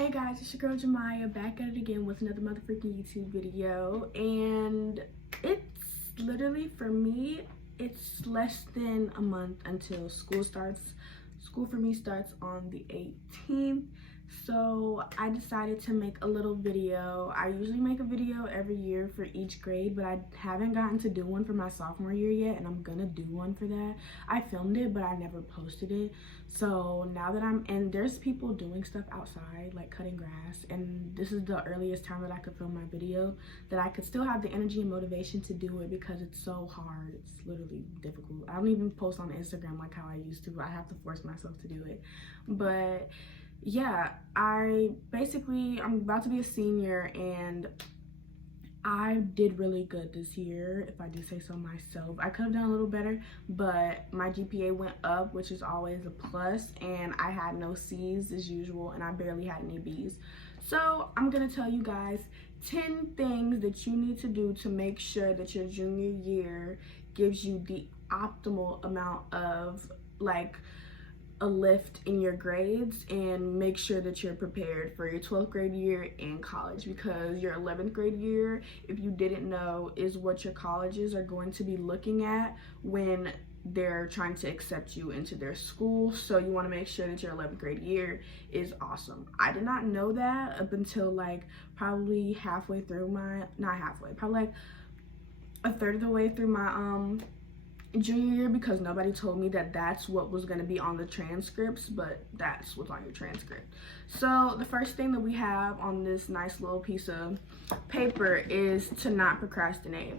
Hey guys, it's your girl Jemiah back at it again with another motherfucking YouTube video, and it's literally, for me, it's less than a month until school starts. School for me starts on the 18th, so I decided to make a little video. I usually make a video every year for each grade, but I haven't gotten to do one for my sophomore year yet, and I'm gonna do one for that. I filmed it, but I never posted it. So now that and there's people doing stuff outside, like cutting grass, and this is the earliest time that I could film my video, that I could still have the energy and motivation to do it, because it's so hard. It's literally difficult. I don't even post on Instagram like how I used to. I have to force myself to do it. But yeah, I'm about to be a senior, and I did really good this year, if I do say so myself. I could have done a little better, but my GPA went up, which is always a plus, and I had no C's as usual, and I barely had any B's. So I'm gonna tell you guys 10 things that you need to do to make sure that your junior year gives you the optimal amount of a lift in your grades, and make sure that you're prepared for your 12th grade year in college, because your 11th grade year, if you didn't know, is what your colleges are going to be looking at when they're trying to accept you into their school. So you want to make sure that your 11th grade year is awesome. I did not know that up until probably halfway through probably a third of the way through my junior year, because nobody told me that that's what was going to be on the transcripts, but that's what's on your transcript. So the first thing that we have on this nice little piece of paper is to not procrastinate.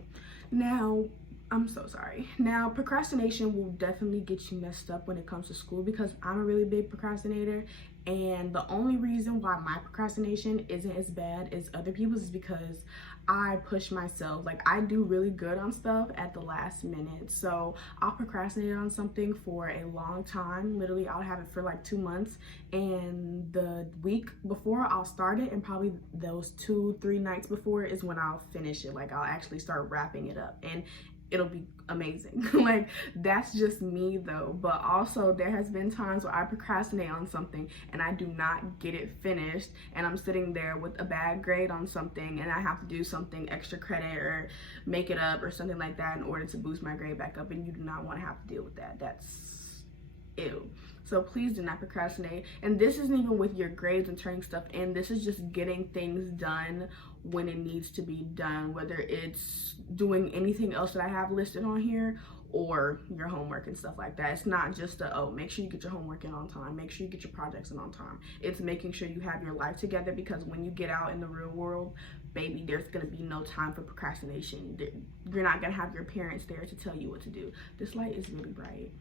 Now, I'm so sorry. Now, procrastination will definitely get you messed up when it comes to school, because I'm a really big procrastinator, and the only reason why my procrastination isn't as bad as other people's is because I push myself. I do really good on stuff at the last minute. So I'll procrastinate on something for a long time. Literally, I'll have it for 2 months, and the week before I'll start it, and probably those 2-3 nights before is when I'll finish it. I'll actually start wrapping it up, and it'll be amazing. That's just me though. But also, there has been times where I procrastinate on something and I do not get it finished, and I'm sitting there with a bad grade on something, and I have to do something extra credit or make it up or something like that in order to boost my grade back up, and you do not want to have to deal with that. That's ew. So please do not procrastinate. And this isn't even with your grades and turning stuff in. This is just getting things done when it needs to be done, whether it's doing anything else that I have listed on here or your homework and stuff like that. It's not just make sure you get your homework in on time, make sure you get your projects in on time. It's making sure you have your life together, because when you get out in the real world, baby, there's gonna be no time for procrastination. You're not gonna have your parents there to tell you what to do. This light is really bright.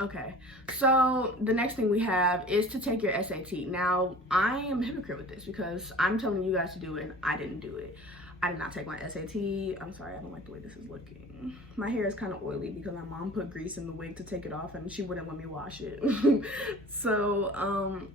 Okay, so the next thing we have is to take your SAT. Now, I am a hypocrite with this, because I'm telling you guys to do it and I didn't do it. I did not take my SAT. I'm sorry, I don't like the way this is looking. My hair is kind of oily because my mom put grease in the wig to take it off, and she wouldn't let me wash it. So,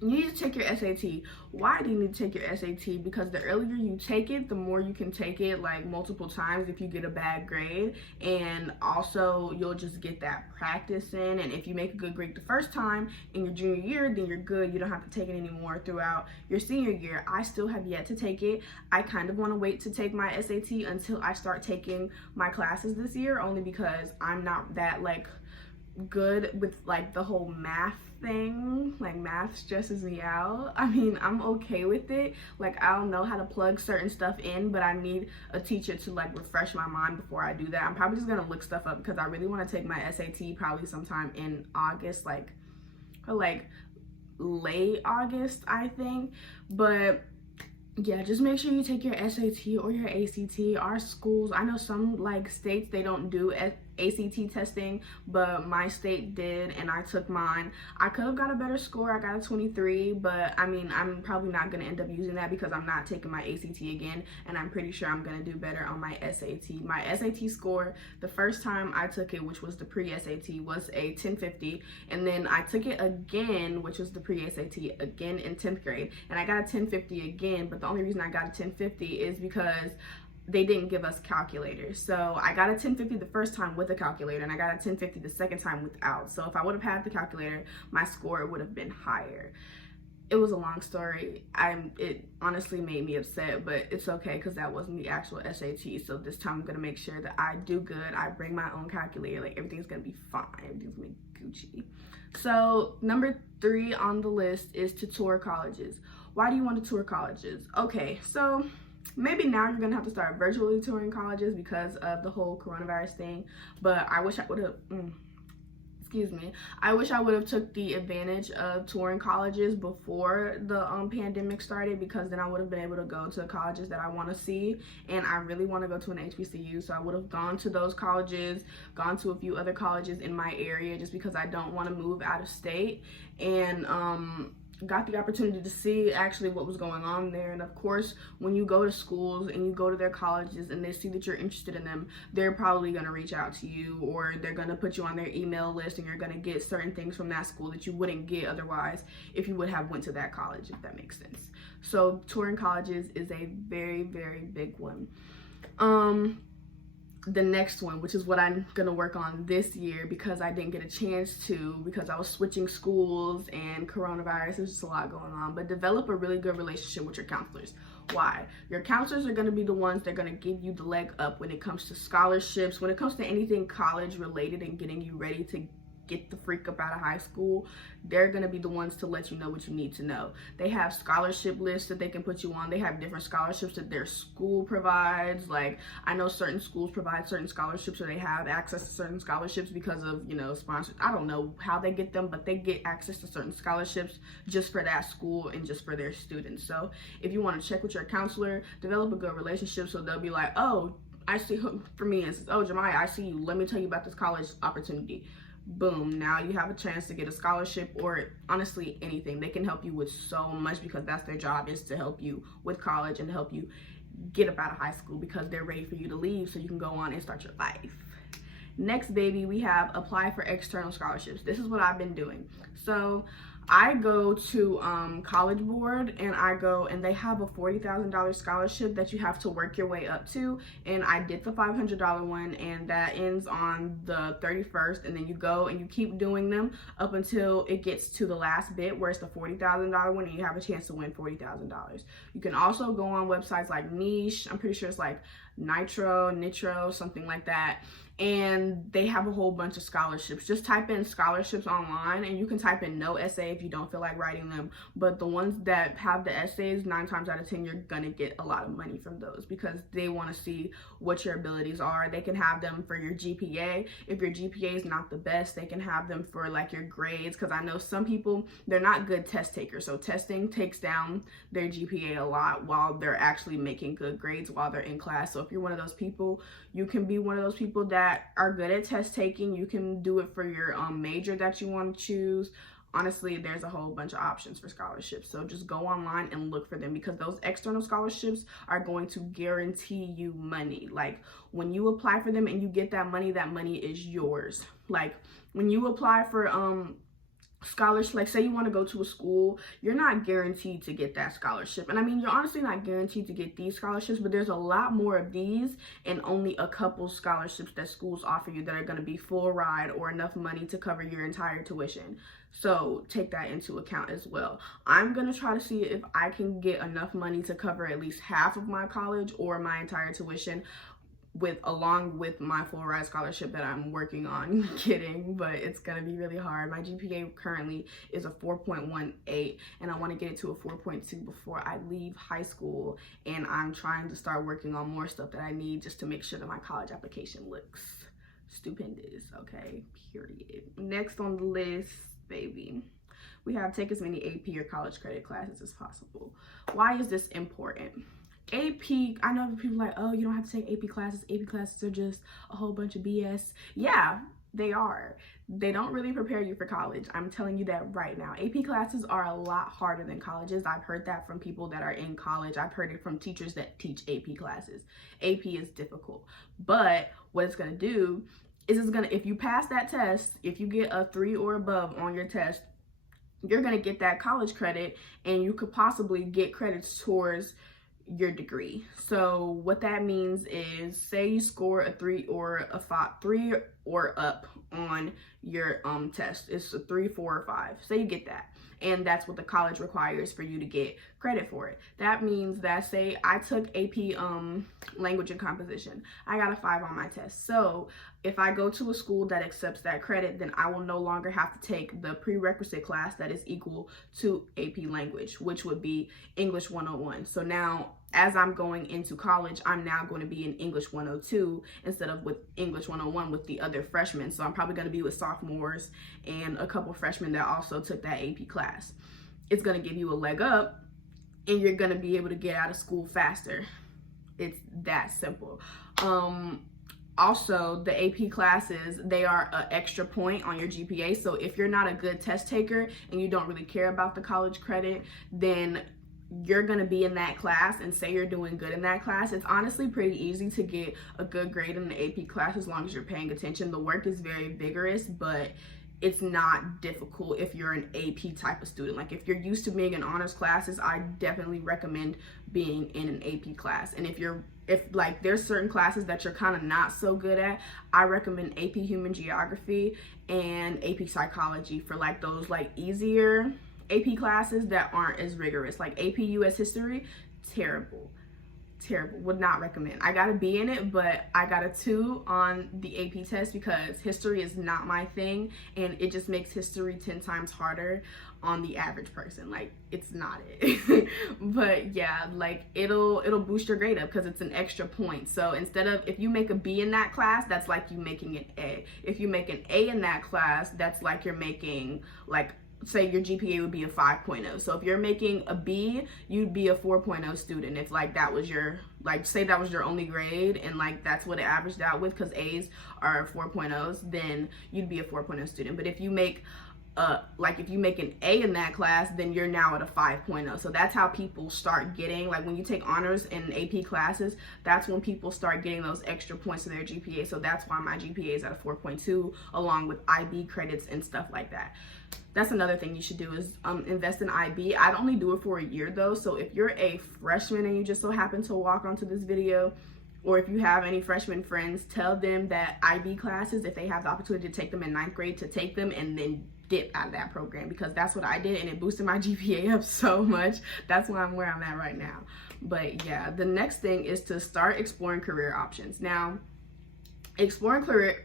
you need to take your SAT. Why do you need to take your SAT? Because the earlier you take it, the more you can take it multiple times if you get a bad grade, and also you'll just get that practice in. And if you make a good grade the first time in your junior year, then you're good. You don't have to take it anymore throughout your senior year. I still have yet to take it. I kind of want to wait to take my SAT until I start taking my classes this year, only because I'm not that good with the whole math thing. Math stresses me out. I mean, I'm okay with it. I'll know how to plug certain stuff in, but I need a teacher to refresh my mind before I do that. I'm probably just gonna look stuff up, because I really want to take my SAT probably sometime in August, or late August, I think. But yeah, just make sure you take your SAT or your ACT. Our schools, I know some states, they don't do ACT testing, but my state did, and I took mine. I could have got a better score. I got a 23, but I mean, I'm probably not going to end up using that, because I'm not taking my ACT again, and I'm pretty sure I'm going to do better on my SAT. My SAT score, the first time I took it, which was the pre-SAT, was a 1050, and then I took it again, which was the pre-SAT, again in 10th grade, and I got a 1050 again. But the only reason I got a 1050 is because they didn't give us calculators. So I got a 1050 the first time with a calculator, and I got a 1050 the second time without. So if I would have had the calculator, my score would have been higher. It was a long story. It honestly made me upset, but it's okay because that wasn't the actual SAT. So this time I'm gonna make sure that I do good. I bring my own calculator. Like, everything's gonna be fine. Everything's gonna be Gucci. So number 3 on the list is to tour colleges. Why do you want to tour colleges? Okay, so maybe now you're gonna have to start virtually touring colleges because of the whole coronavirus thing. But I wish I would have. I wish I would have took the advantage of touring colleges before the pandemic started, because then I would have been able to go to colleges that I want to see, and I really want to go to an HBCU, so I would have gone to those colleges, gone to a few other colleges in my area, just because I don't want to move out of state, and got the opportunity to see actually what was going on there. And of course, when you go to schools and you go to their colleges and they see that you're interested in them, they're probably going to reach out to you, or they're going to put you on their email list, and you're going to get certain things from that school that you wouldn't get otherwise if you would have went to that college, if that makes sense. So touring colleges is a very, very big one. The next one, which is what I'm gonna work on this year because I didn't get a chance to, because I was switching schools and coronavirus, there's just a lot going on, but develop a really good relationship with your counselors. Why? Your counselors are gonna be the ones that are gonna give you the leg up when it comes to scholarships, when it comes to anything college related and getting you ready to get the freak up out of high school. They're gonna be the ones to let you know what you need to know. They have scholarship lists that they can put you on. They have different scholarships that their school provides. Like, I know certain schools provide certain scholarships, or they have access to certain scholarships because of, you know, sponsors. I don't know how they get them, but they get access to certain scholarships just for that school and just for their students. So if you want to check with your counselor, develop a good relationship, so they'll be like, oh, I see, for me, it's, oh, Jemiah, I see you. Let me tell you about this college opportunity. Boom, now you have a chance to get a scholarship, or honestly anything. They can help you with so much because that's their job, is to help you with college and help you get up out of high school, because they're ready for you to leave so you can go on and start your life. Next, baby, we have apply for external scholarships. This is what I've been doing. So I go to College Board, and I go, and they have a $40,000 scholarship that you have to work your way up to, and I did the $500 one, and that ends on the 31st, and then you go and you keep doing them up until it gets to the last bit where it's the $40,000 one, and you have a chance to win $40,000. You can also go on websites like Niche, I'm pretty sure it's like Nitro, something like that, and they have a whole bunch of scholarships. Just type in scholarships online, and you can type in no essay if you don't feel like writing them, but the ones that have the essays, 9 times out of 10 you're gonna get a lot of money from those, because they want to see what your abilities are. They can have them for your GPA. If your GPA is not the best, they can have them for like your grades, because I know some people, they're not good test takers, so testing takes down their GPA a lot while they're actually making good grades while they're in class. So if you're one of those people, you can be one of those people that are good at test taking. You can do it for your major that you want to choose. Honestly, there's a whole bunch of options for scholarships, so just go online and look for them, because those external scholarships are going to guarantee you money. Like, when you apply for them and you get that money is yours. Like, when you apply for scholarship, like say you want to go to a school, you're not guaranteed to get that scholarship. And I mean, you're honestly not guaranteed to get these scholarships, but there's a lot more of these and only a couple scholarships that schools offer you that are going to be full ride or enough money to cover your entire tuition. So take that into account as well. I'm going to try to see if I can get enough money to cover at least half of my college or my entire tuition, along with my full ride scholarship that I'm working on getting, but it's gonna be really hard. My GPA currently is a 4.18, and I want to get it to a 4.2 before I leave high school, and I'm trying to start working on more stuff that I need just to make sure that my college application looks stupendous. Okay, period. Next on the list, baby, we have take as many AP or college credit classes as possible. Why is this important? AP, I know people are like, oh, you don't have to take AP classes. AP classes are just a whole bunch of BS. Yeah, they are. They don't really prepare you for college. I'm telling you that right now. AP classes are a lot harder than colleges. I've heard that from people that are in college. I've heard it from teachers that teach AP classes. AP is difficult. But what it's going to do is if you pass that test, if you get a 3 or above on your test, you're going to get that college credit, and you could possibly get credits towards your degree. So what that means is, say you score a 3 or a 5, 3 or up on your test. It's a 3, 4, or 5. Say you get that, and that's what the college requires for you to get credit for it. That means that, say I took AP language and composition, I got a 5 on my test. So if I go to a school that accepts that credit, then I will no longer have to take the prerequisite class that is equal to AP language, which would be English 101. So now, as I'm going into college, I'm now going to be in English 102 instead of with English 101 with the other freshmen. So I'm probably going to be with sophomores and a couple freshmen that also took that AP class. It's going to give you a leg up, and you're going to be able to get out of school faster. It's that simple. Also, the AP classes, they are an extra point on your GPA. So if you're not a good test taker and you don't really care about the college credit, then you're going to be in that class, and say you're doing good in that class. It's honestly pretty easy to get a good grade in the AP class as long as you're paying attention. The work is very vigorous, but it's not difficult if you're an AP type of student. Like if you're used to being in honors classes, I definitely recommend being in an AP class. And if like there's certain classes that you're kind of not so good at, I recommend AP Human Geography and AP Psychology for like those like easier AP classes that aren't as rigorous. Like AP US History, terrible, would not recommend. I got a B in it, but I got a 2 on the AP test because history is not my thing, and it just makes history 10 times harder on the average person. Like it's not it. But yeah, like it'll boost your grade up because it's an extra point. So instead of, if you make a B in that class, that's like you making an A. If you make an A in that class, that's like you're making, like, say your GPA would be a 5.0. So if you're making a B, you'd be a 4.0 student. If like that was your, like say that was your only grade and like that's what it averaged out with, because A's are 4.0s, then you'd be a 4.0 student. But if you make if you make an A in that class, then you're now at a 5.0. So that's how people start getting, like when you take honors in AP classes, that's when people start getting those extra points to their GPA. So that's why my GPA is at a 4.2 along with IB credits and stuff like that. That's another thing you should do is invest in IB. I'd only do it for a year though. So if you're a freshman and you just so happen to walk onto this video, or if you have any freshman friends, tell them that IB classes, if they have the opportunity to take them in 9th grade, to take them and then dip out of that program, because that's what I did and it boosted my GPA up so much. That's why I'm where I'm at right now. But yeah, the next thing is to start exploring career options. Now, exploring career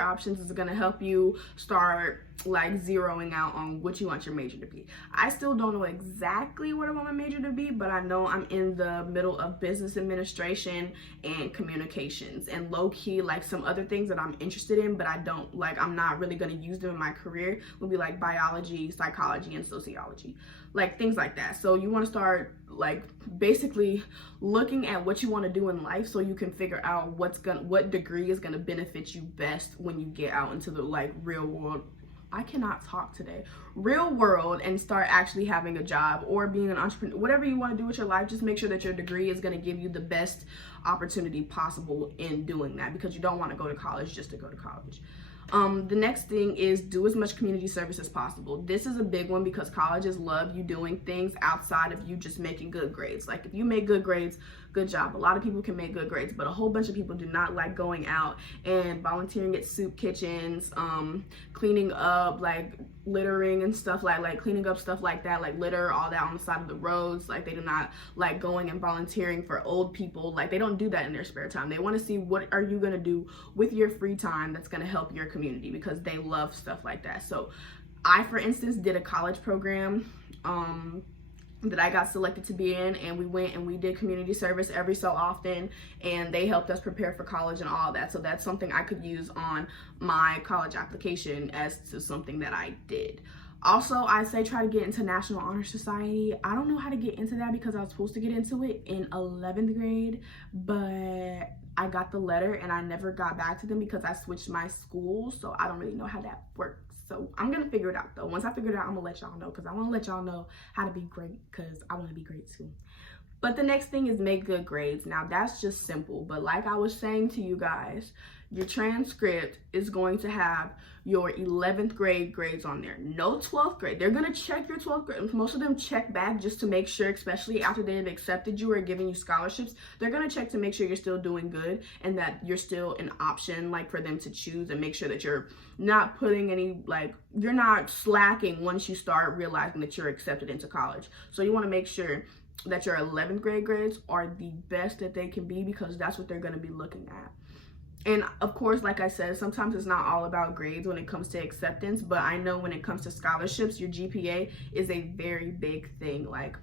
options is going to help you start like zeroing out on what you want your major to be. I still don't know exactly what I want my major to be, but I know I'm in the middle of business administration and communications, and low-key like some other things that I'm interested in, but I'm not really going to use them in my career would be like biology, psychology, and sociology, like things like that. So you want to start like basically looking at what you want to do in life so you can figure out what degree is going to benefit you best when you get out into the like real world. I cannot talk today. Real world, and start actually having a job or being an entrepreneur. Whatever you want to do with your life, just make sure that your degree is going to give you the best opportunity possible in doing that, because you don't want to go to college just to go to college. The next thing is do as much community service as possible. This is a big one because colleges love you doing things outside of you just making good grades. Like if you make good grades, good job. A lot of people can make good grades, but a whole bunch of people do not like going out and volunteering at soup kitchens, cleaning up, like littering and stuff like cleaning up stuff like that, like litter, all that on the side of the roads. Like they do not like going and volunteering for old people. Like they don't do that in their spare time. They want to see what are you going to do with your free time that's going to help your community, because they love stuff like that. So I, for instance, did a college program that I got selected to be in, and we went and we did community service every so often, and they helped us prepare for college and all that. So that's something I could use on my college application as to something that I did. Also, I say try to get into National Honor Society. I don't know how to get into that because I was supposed to get into it in 11th grade, but I got the letter and I never got back to them because I switched my school, so I don't really know how that works. So I'm gonna figure it out though. Once I figure it out, I'm gonna let y'all know, because I want to let y'all know how to be great, because I want to be great too. But the next thing is make good grades. Now that's just simple, but like I was saying to you guys, your transcript is going to have your 11th grade grades on there. No 12th grade. They're going to check your 12th grade. Most of them check back just to make sure, especially after they've accepted you or giving you scholarships, they're going to check to make sure you're still doing good and that you're still an option, like, for them to choose, and make sure that you're not putting any, like, you're not slacking once you start realizing that you're accepted into college. So you want to make sure that your 11th grade grades are the best that they can be, because that's what they're going to be looking at. And of course, like I said, sometimes it's not all about grades when it comes to acceptance, but I know when it comes to scholarships, your GPA is a very big thing. Like,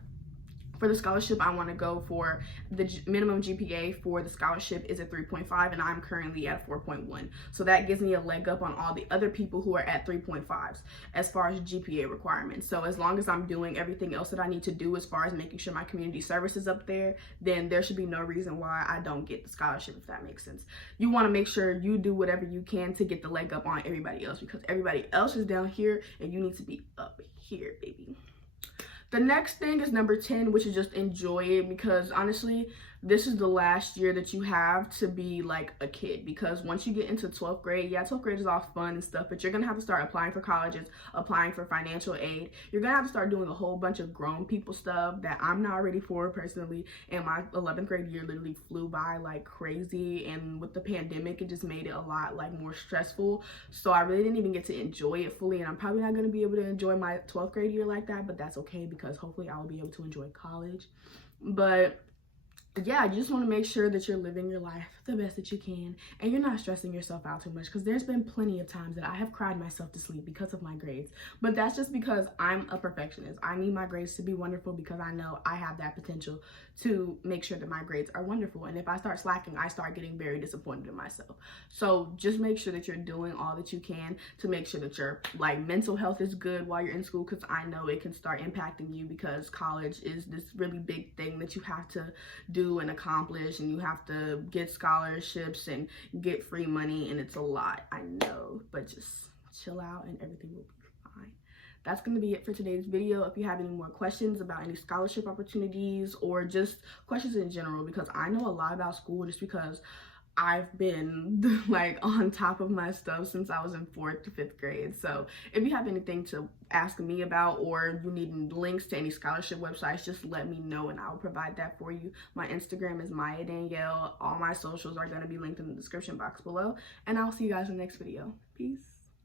for the scholarship, I want to go for the minimum GPA for the scholarship is a 3.5, and I'm currently at 4.1. So that gives me a leg up on all the other people who are at 3.5s as far as GPA requirements. So as long as I'm doing everything else that I need to do as far as making sure my community service is up there, then there should be no reason why I don't get the scholarship, if that makes sense. You want to make sure you do whatever you can to get the leg up on everybody else, because everybody else is down here and you need to be up here, baby. The next thing is number 10, which is just enjoy it, because honestly, this is the last year that you have to be like a kid, because once you get into 12th grade, yeah, 12th grade is all fun and stuff, but you're gonna have to start applying for colleges, applying for financial aid. You're gonna have to start doing a whole bunch of grown people stuff that I'm not ready for personally, and my 11th grade year literally flew by like crazy, and with the pandemic, it just made it a lot like more stressful, so I really didn't even get to enjoy it fully, and I'm probably not gonna be able to enjoy my 12th grade year like that, but that's okay, because hopefully I'll be able to enjoy college. But yeah, you just want to make sure that you're living your life the best that you can, and you're not stressing yourself out too much, because there's been plenty of times that I have cried myself to sleep because of my grades, but that's just because I'm a perfectionist. I need my grades to be wonderful because I know I have that potential to make sure that my grades are wonderful, and if I start slacking, I start getting very disappointed in myself. So just make sure that you're doing all that you can to make sure that your like mental health is good while you're in school, because I know it can start impacting you, because college is this really big thing that you have to do and accomplish, and you have to get scholarships and get free money, and it's a lot, I know, but just chill out and everything will be fine. That's going to be it for today's video. If you have any more questions about any scholarship opportunities or just questions in general, because I know a lot about school just because I've been like on top of my stuff since I was in 4th to 5th grade. So if you have anything to ask me about, or you need links to any scholarship websites, just let me know and I'll provide that for you. My Instagram is Maya Danielle. All my socials are going to be linked in the description box below, and I'll see you guys in the next video. Peace.